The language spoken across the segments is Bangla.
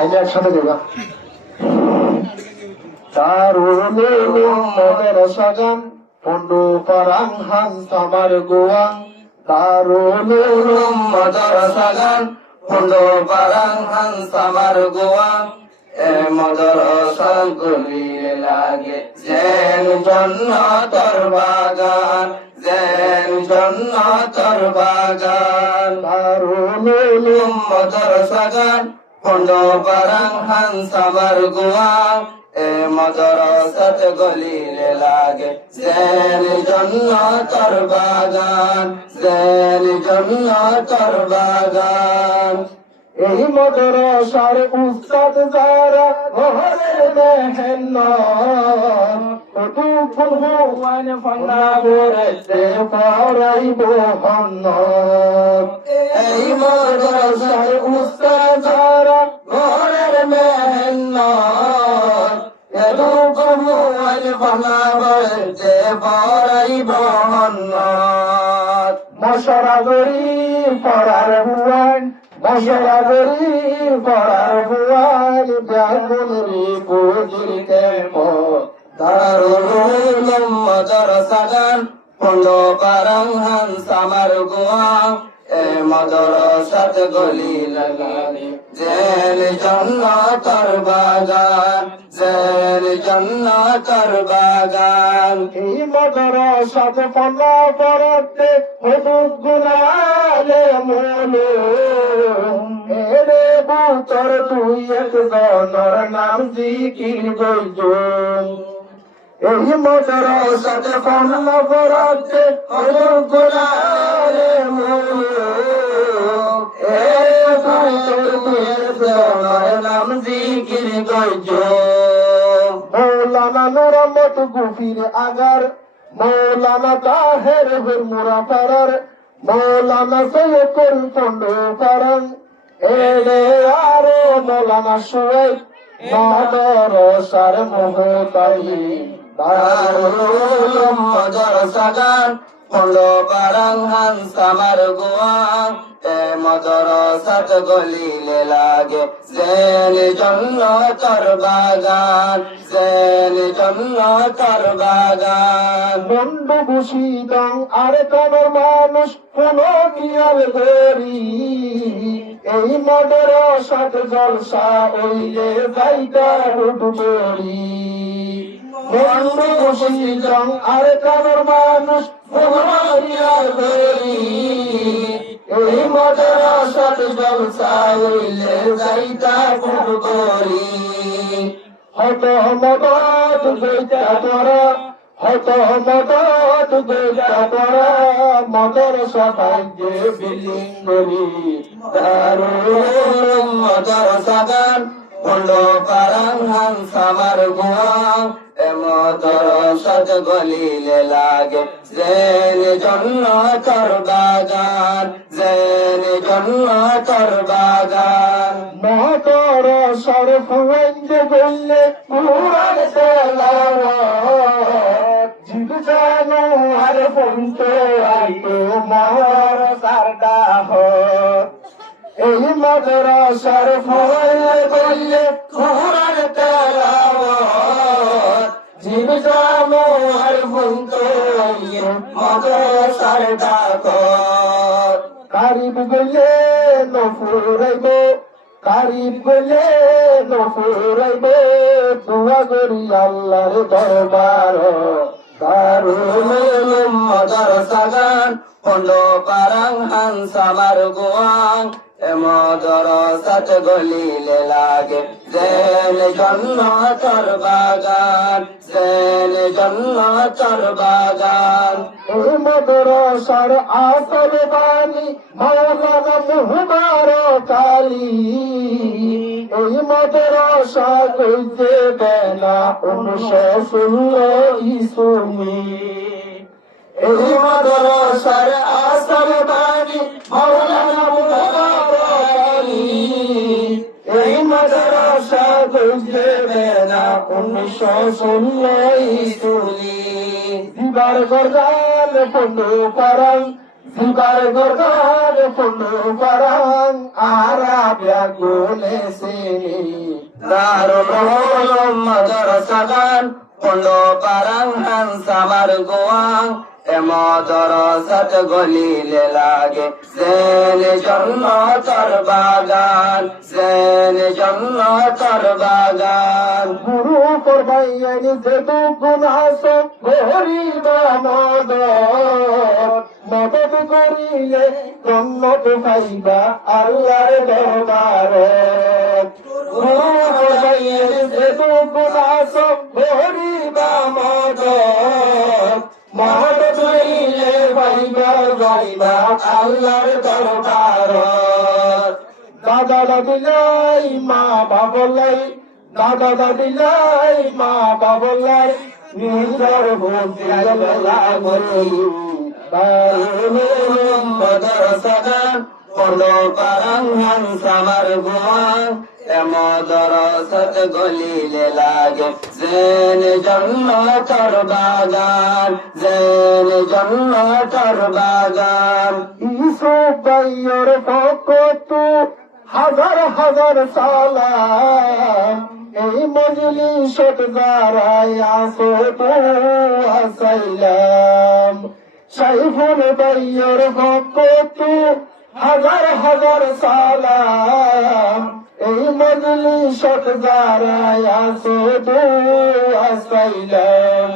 আইলে একসাথে দেবা দারুল উলুম মাদ্রাসা গান পন্ডু পারাং হান আমার গোয়াং দারুল উলুম মাদ্রাসা গান পন্ডু পারাং হান আমার গোয়াং এ মাদ্রাসা গলিয়ে লাগে যেন জান্নাতের বাগান যেন জান্নাতের বাগান দারুল উলুম মাদ্রাসা গান পন্ডু পারাং হান আমার গোয়াং এ মাদ্রাসাত গলিলে লাগে যেন জান্নাতের বাগান যেন জান্নাতের বাগান এই মাদ্রাসার উস্তাদ যারা ঘরের মেহনত কত ফুলবান ফান্না বরেতে পড়াইব হন্নত এই মাদ্রাসার উস্তাদ যারা ঘরের মেহনত কত ফুলবান ফান্না বরেতে পড়াইব হন্নত মশরাগরি পড়ার হুয়ান মশরাগরি পড়ার হুয়ান ব্যাগুনরি বুঝির কেমো দারুল উলুম মাদ্রাসা গান পন্ডু পারাং হান আমার গোয়াং এ মাদ্রাসাত গলিলে লাগে যেন জান্নাতের বাগান যেন জান্নাতের বাগান এই মাদ্রাসাত পড়া পড়তে হুদুদ গুনালে মুলু এরে বুতর তুই একজনের নাম জিকির গইজুম এই মাদ্রাসাত পড়া পড়তে হুদুদ গুনালে মুলু এরে বুতর তুই একজনের নাম জিকির গইজুম মৌলানা নুরমত গুফির আগার মৌলানা তাহের হুরমুরা পারার মৌলানা সৈয়দ পন্ডু পারাং এড়ে আরো মৌলানা সুয়েব মাদ্রাসার মোহতাই দারুল উলুম মাদ্রাসা গান পন্ডু পারাং হান আমার গোয়াং এ মাদ্রাসাত গলিলে লাগে যেন জান্নাতের বাগান যেন জান্নাতের বাগান বন্ধু বুশিদাং আর কাবার মানুষ কোনো কিয়াল গরি এই মাদ্রাসাত জলসা ওইলে যাইতা হুদুরি বন্ধু বুশিদাং আর কাবার মানুষ কোনো কিয়াল গরি এই মাদ্রাসাত জলসা ওইলে যাইতা হুদুরি হয়তো মদত গইতা তোরা হয়তো মদত গইতা তোরা মাদ্রাসা ভাগ্যে বিলিং করি দারুল উলুম মাদ্রাসা গান পন্ডু পারাং হান আমার গোয়াং এ মাদ্রাসাত গলিলে লাগে যেন জান্নাতের বাগান যেন জান্নাতের বাগান মাদ্রাসার ফুয়েন্দে গইলে কুরআন তেলাওয়াত জিব জানো আর পড়তে আইতো মাদ্রাসার দাহত এই মাদ্রাসার ফুয়েন্দে গইলে কুরআন তেলাওয়াত জিব জানো আর পড়তে আইতো মাদ্রাসার দাহত কারিব গইলে নফুরাইব কারিব গইলে নফুরাইব দুয়া করি আল্লাহর দরবার দারুল উলুম মাদ্রাসা গান পন্ডু পারাং হান আমার গোয়াং এ মাদ্রাসাত গলিলে লাগে যেন জান্নাতের বাগান যেন জান্নাতের বাগান এই মাদ্রাসার আসল বাণী মাওলানা মুবারক আলী এই মাদ্রাসা কইতে বেলা 1916 ইসুমি এই মাদ্রাসার আসল বাণী মাওলানা মুবারক আলী এই মাদ্রাসা কইতে বেলা 1916 ইসুমি দিবার গরদান পন্ডু পারাং Sibar gorgar pundu parang Arabia gule sini Darul ulum madrasagan pundu parang Samar goang Madrasat গলিলে লাগে জেনে জন্নতর বাগান জেনে জন্নতর বাগান গুরু ফরমাইয়েন যে তু গুনাহ গরিব মদদ মদদ করিলে জন্নত পাইবা আল্লাহর দরবারে গুরু ফরমাইয়েন যে তু গুনাহ গরিব মদদ মদদ করিলে পাইবা আল্লাহর দরবারে দাদা দাদিলাই মা বাবলাই দাদা দাদিলাই মা বাবলাই নিজের ভক্তি লাগলাই বারুলুম মাদ্রাসাগান পড়লো পারাঙ্গান সামার গোয়ান মাদ্রাসাত গলিলে লাগে জেন জন্নতর বাগান জেন জন্নতর বাগান ইউসুফ ভাইয়ের পক্ষে হাজার হাজার সালাম এই মজলিসত যারাই আসো তো আসাইলাম সাইফুল ভাইয়ের পক্ষে হাজার হাজার সালাম এই মজলিসত যারাই আসো তো আসাইলাম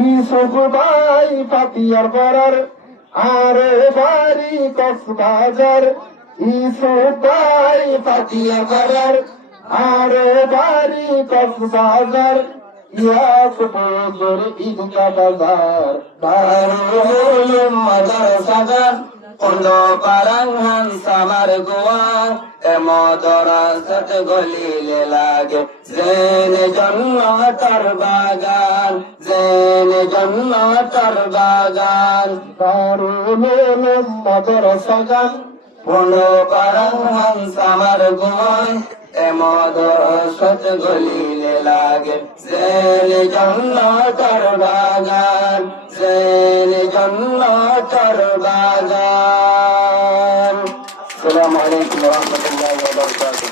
ইউসুফ ভাই পাতিয়ার পাড়ার আরে বাড়ি কক্সবাজার ইউসুফ ভাই পাতিয়া পাড়ার আরে বাড়ি কক্সবাজার ইয়াকুবুর ঈদগা বাজার দারুল মাদ্রাসাগান পড়লো পারাঙ্গান সামার গোয়ান মাদ্রাসাত গলিলে লাগে জেনে জন্নতর বাগান জেনে জন্নতর বাগান দারুল মাদ্রাসাগান পড়লো পারাঙ্গান সামার গোয়ান মাদ্রাসাত গলিলে লাগে জেনে জন্নতর বাগান জেনে জন্নতর বাগান। আসসালামু আলাইকুম ওয়া রাহমাতুল্লাহি ওয়া বারাকাতুহু।